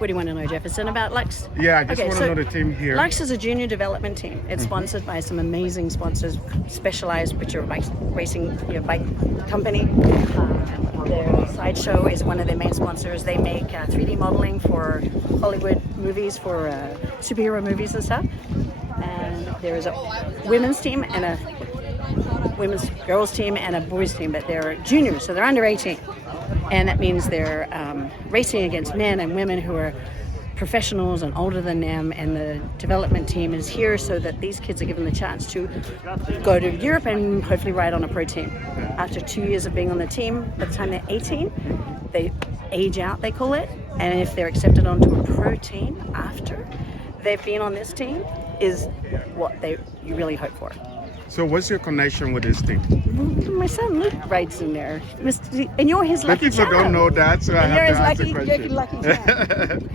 What do you want to know, Jefferson, about Lux? Yeah, I just want to know the team here. Lux is a junior development team. It's sponsored by some amazing sponsors, Specialized Picture Bike Racing bike company. Their Sideshow is one of their main sponsors. They make 3D modeling for Hollywood movies, for superhero movies and stuff. And there is a women's team and a girls team and a boys team, but they're juniors, so they're under 18. And that means they're racing against men and women who are professionals and older than them, and the development team is here so that these kids are given the chance to go to Europe and hopefully ride on a pro team. After 2 years of being on the team, by the time they're 18, they age out, they call it, and if they're accepted onto a pro team after they've been on this team is what you really hope for. So what's your connection with this team? My son Luke rides in there. And you're his lucky child. People don't know that, so I have to ask a question. You're his lucky child.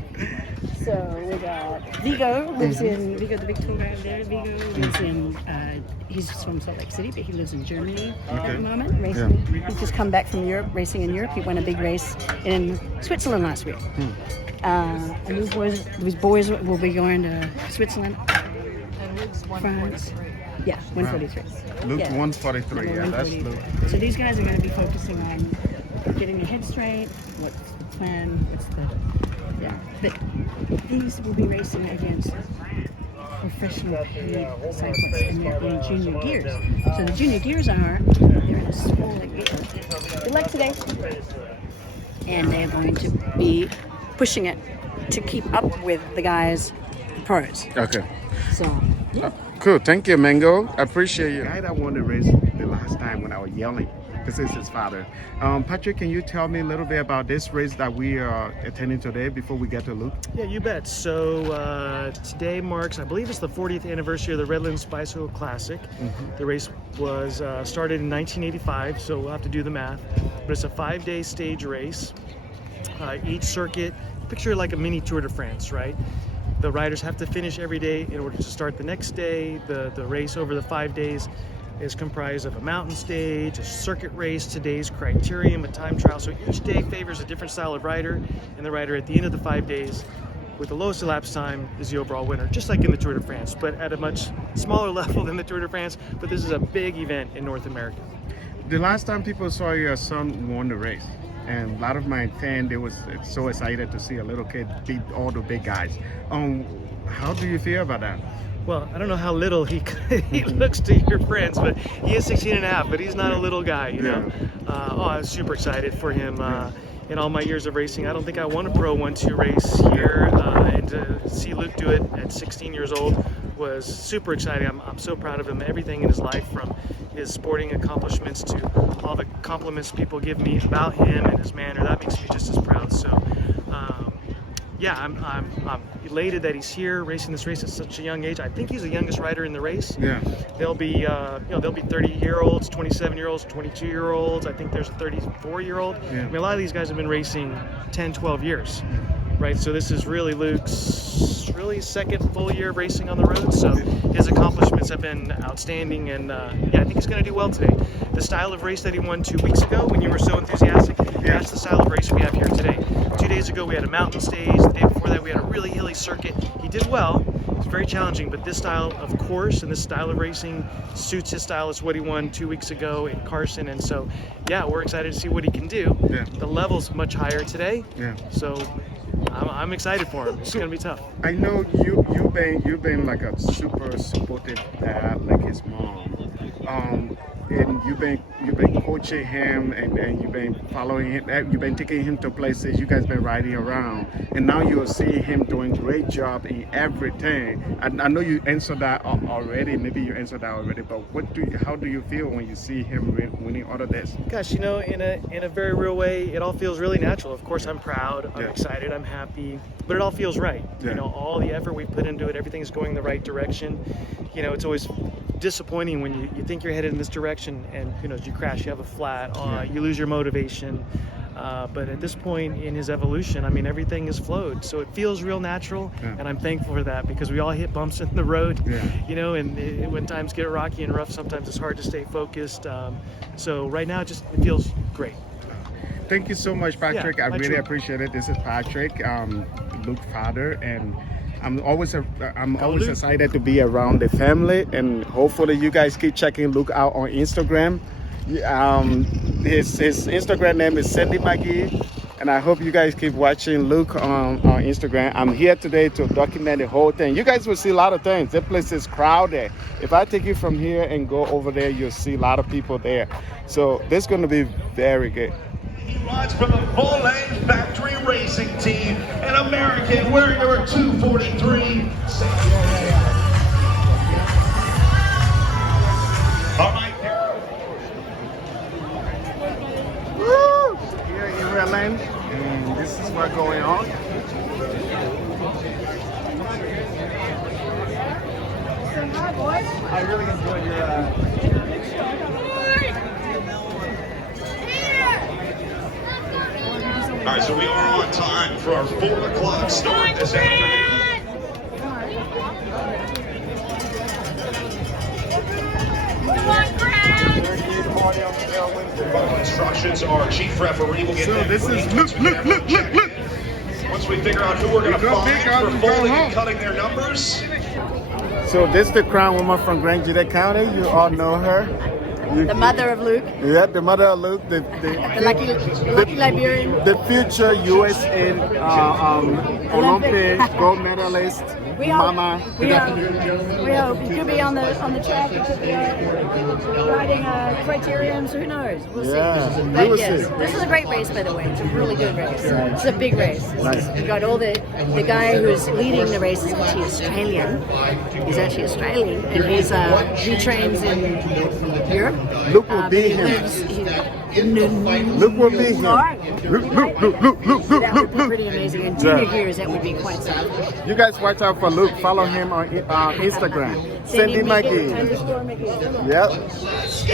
So we got Vigo, lives in, Vigo, the big tour guy over there. Vigo lives in, he's from Salt Lake City, but he lives in Germany at the moment, racing. Yeah. He's just come back from Europe, racing in Europe. He won a big race in Switzerland last week. And these boys will be going to Switzerland, France. Yeah, 143. Luke's 143, yeah, that's Luke. So these guys are going to be focusing on getting their head straight, what's the plan, But these will be racing against professional paid cyclists, and they're in junior gears. So the junior gears they're in a smaller gear. Good luck today. And they're going to be pushing it to keep up with the guys' pros. Okay. So, yeah. Cool, thank you, Mango. I appreciate you. The guy that won the race the last time when I was yelling, this is his father. Patrick, can you tell me a little bit about this race that we are attending today before we get to Luke? Yeah, you bet. So today marks, I believe it's the 40th anniversary of the Redlands Bicycle Classic. The race was started in 1985, so we'll have to do the math. But it's a 5-day stage race. Each circuit, picture like a mini Tour de France, right? The riders have to finish every day in order to start the next day. The race over the 5 days is comprised of a mountain stage, a circuit race, today's criterium, a time trial. So each day favors a different style of rider, and the rider at the end of the 5 days with the lowest elapsed time is the overall winner, just like in the Tour de France, but at a much smaller level than the Tour de France. But this is a big event in North America. The last time people saw your son won the race, and a lot of my fans, they was so excited to see a little kid beat all the big guys. How do you feel about that? Well, I don't know how little he looks to your friends, but he is 16 and a half, but he's not a little guy, you know. I was super excited for him. In all my years of racing, I don't think I won a Pro 1-2 race here, and to see Luke do it at 16 years old was super exciting. I'm so proud of him. Everything in his life, from his sporting accomplishments to all the compliments people give me about him and his manner, that makes me just as proud. So yeah, I'm elated that he's here racing this race at such a young age. I think he's the youngest rider in the race. Yeah. There'll be 30-year-olds, 27-year-olds, 22-year-olds. I think there's a 34-year-old. Yeah. I mean, a lot of these guys have been racing 10, 12 years, right? So this is really Luke's second full year of racing on the road. So his accomplishments have been outstanding, and yeah, I think he's going to do well today. The style of race that he won 2 weeks ago, when you were so enthusiastic, that's the style of race we have here today. 2 days ago we had a mountain stage. The day before that we had a really hilly circuit. He did well. It's very challenging, but this style of course and this style of racing suits his style. It's what he won 2 weeks ago in Carson, and so yeah, we're excited to see what he can do. Yeah. The level's much higher today. Yeah. So I'm excited for him. It's gonna be tough. I know you've been like a super supportive dad, like his mom. And you've been coaching him, and you've been following him. You've been taking him to places. You guys been riding around, and now you're seeing him doing great job in everything. And I know you answered that already. Maybe you answered that already. But how do you feel when you see him winning all of this? Gosh, you know, in a very real way, it all feels really natural. Of course, I'm proud. I'm excited. I'm happy. But it all feels right. Yeah. You know, all the effort we put into it, everything's going the right direction. You know, it's always disappointing when you think you're headed in this direction, and you know, as you crash, you have a flat, you lose your motivation. But at this point in his evolution, I mean, everything has flowed, so it feels real natural, and I'm thankful for that, because we all hit bumps in the road, you know, and when times get rocky and rough, sometimes it's hard to stay focused. So right now, it feels great. thank you so much, Patrick. Yeah, I my really treat. appreciate it. This is Patrick, Luke's father, and I'm always Luke. excited to be around the family, and hopefully you guys keep checking Luke out on Instagram. His Instagram name is Sandy McGee, and I hope you guys keep watching Luke on Instagram. I'm here today to document the whole thing. You guys will see a lot of things. That place is crowded. If I take you from here and go over there, you'll see a lot of people there. So this is going to be very good. He rides for the Full Lane Factory Racing Team, an American wearing number 243. All right. Woo! Here in Redlands, and this is what's going on. I really enjoyed your. All right, so we are on time for our 4 o'clock start this afternoon. Final instructions are chief referee will get So that this is green look. once we figure out who we're going to Go big, find go for folding home. and cutting their numbers. So this is the crown woman from Grand Juda County. You all know her. The mother of Luke, Yeah, the mother of Luke, the lucky Liberian. the future USA Olympic gold medalist, We hope, Mama. we hope. He could be on the track. He could be riding criteriums. Who knows? We'll Yeah, see. we But will yes, see. this is a great race, by the way. It's a really good race. It's a big race. Nice. You got all the guy who's leading the race is actually Australian. He's actually Australian, and he trains in Europe. Luke will But be he here. lives. Luke will be here. Look. That would be pretty amazing. And junior years, that would be quite something. You guys watch out for Luke. Follow him on Instagram. Sandy McGee. Yep. Let's go!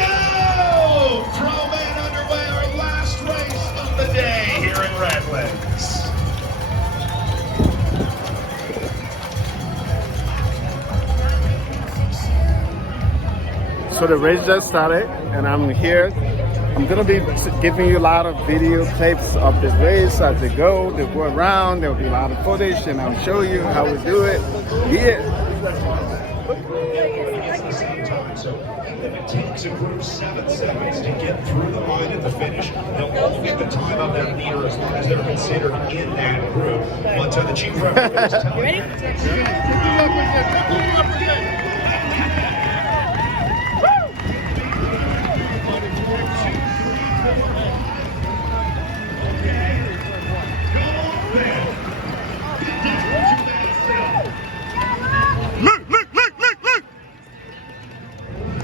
Throwman underway, our last race of the day here in Redlands. So the race just started, and I'm here. I'm gonna be giving you a lot of video clips of this race as they go around. There'll be a lot of footage, and I'll show you how we do it. Yeah. So if it takes a group 7 seconds to get through the line at the finish, they'll all get the time on that meter as long as they're considered in that group. But the chief referee is telling Look.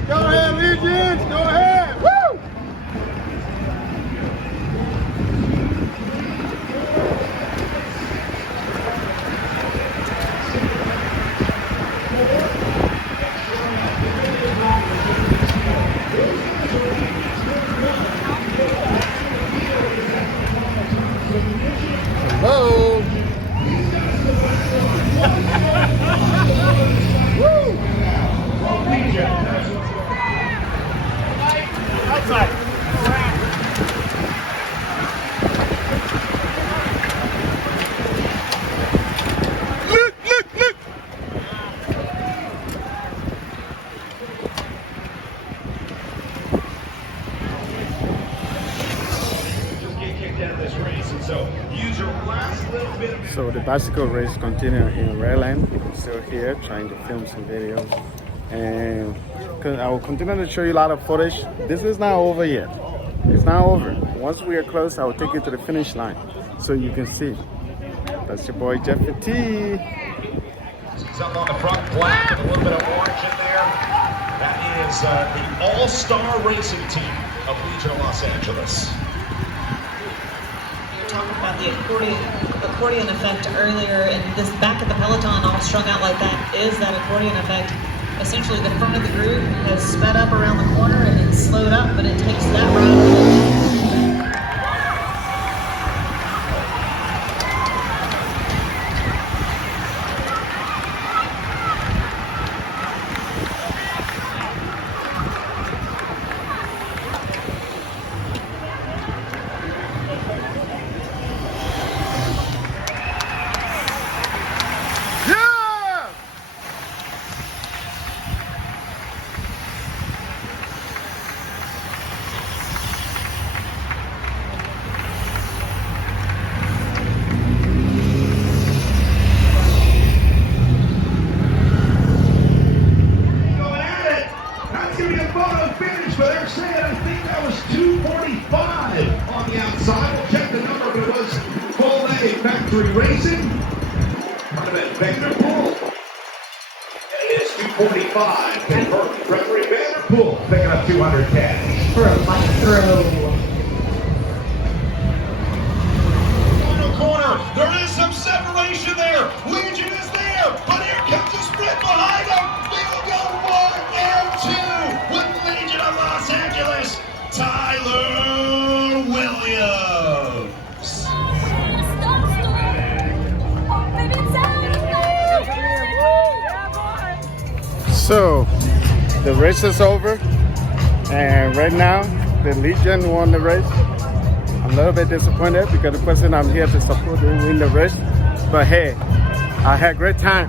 Go ahead, Legions. Go ahead. Woo! Hello. Woo! Outside. Look. just get kicked out of this race. And so use your last little bit of So the bicycle race continues in Redlands. I'm still here trying to film some videos, and I will continue to show you a lot of footage. This is not over yet. It's not over. Once we are close, I will take you to the finish line so you can see. That's your boy Jeffy T. He's up on the front black with a little bit of orange in there. That is the all-star racing team of Legion of Los Angeles. Talking about the accordion effect earlier, and this back of the peloton all strung out like that is that accordion effect. Essentially, the front of the group has sped up around the corner and then slowed up, but it takes that rider. racing. Vanderpool. It is 245. Confirmed. Referee Vanderpool picking up 210. For a light throw. Final corner. There is some separation there. Legion is there, but here comes a sprint behind them. They will go 1 and 2 with Legion of Los Angeles. Tyler Williams. So the race is over, and right now the Legion won the race. I'm a little bit disappointed because the person I'm here to support didn't win the race, but hey, I had a great time.